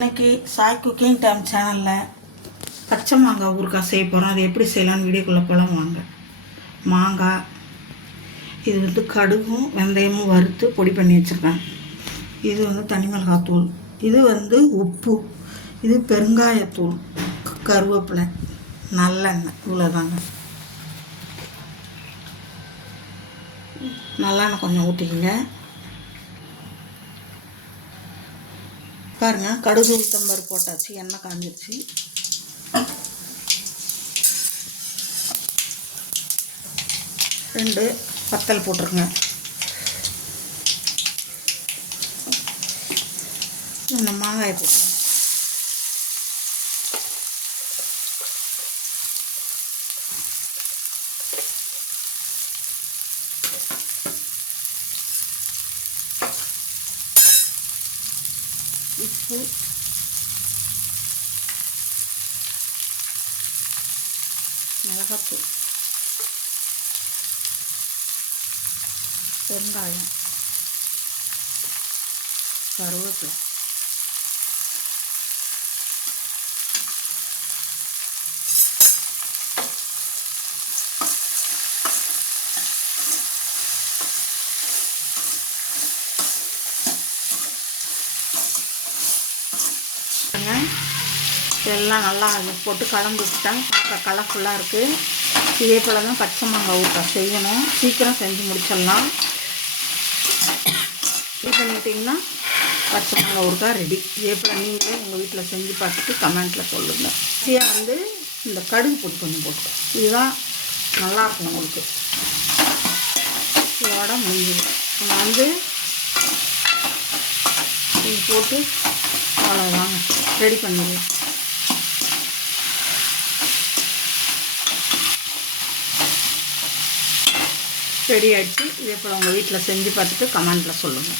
இன்னைக்கு Sai cooking time சேனலில் பச்சை மாங்காய் ஊறுகாய் செய்ய போகிறோம். அது எப்படி செய்யலான்னு வீடியோக்குள்ளே போகலாம் வாங்க. மாங்காய் இது கடுகும் வெந்தயமும் வறுத்து பொடி பண்ணி வச்சுருக்கேன். இது தனி மிளகாத்தூள், இது உப்பு, இது பெருங்காயத்தூள், கருவேப்பிலை, நல்லெண்ணெய், இவ்வளோதாங்க. நல்லெண்ணெய் கொஞ்சம் ஊற்றிக்கங்க. பாருங்கள், கடுகு உளுத்தம்பருப்பு போட்டாச்சு, எண்ணெய் காஞ்சிருச்சு. ரெண்டு வத்தல் போட்டிருங்க. இந்த மாங்காயை போட்டுருங்க. உப்பு, மிளகாத்தூள், பெருங்காயம், கருவேப்பிலை, இதெல்லாம் நல்லா போட்டு கலந்து விட்டுட்டாங்க. பார்க்க கலர்ஃபுல்லாக இருக்குது. இதே போல் தான் பச்சை மாங்காய் ஊறுகாய் செய்யணும். சீக்கிரம் செஞ்சு முடிச்சிடலாம். இது பண்ணிட்டிங்கன்னா பச்சை மாங்காய் ஊறுகாய் ரெடி. இதே போல் நீங்களே உங்கள் வீட்டில் செஞ்சு பார்த்துட்டு கமெண்ட்டில் சொல்லுங்கள். ஈஸியாக இந்த கடுகு பொடி கொஞ்சம் போட்டு, இதுதான் நல்லாயிருக்கும் உங்களுக்கு. இதோட முடிஞ்சுது. நம்ம இது போட்டு அவ்வளோதாங்க, ரெடி பண்ணிடலாம். ரெடி ஆகிடுச்சு. இதே போல் உங்கள் வீட்டில் செஞ்சு பார்த்துட்டு கமெண்ட்டில் சொல்லுங்கள்.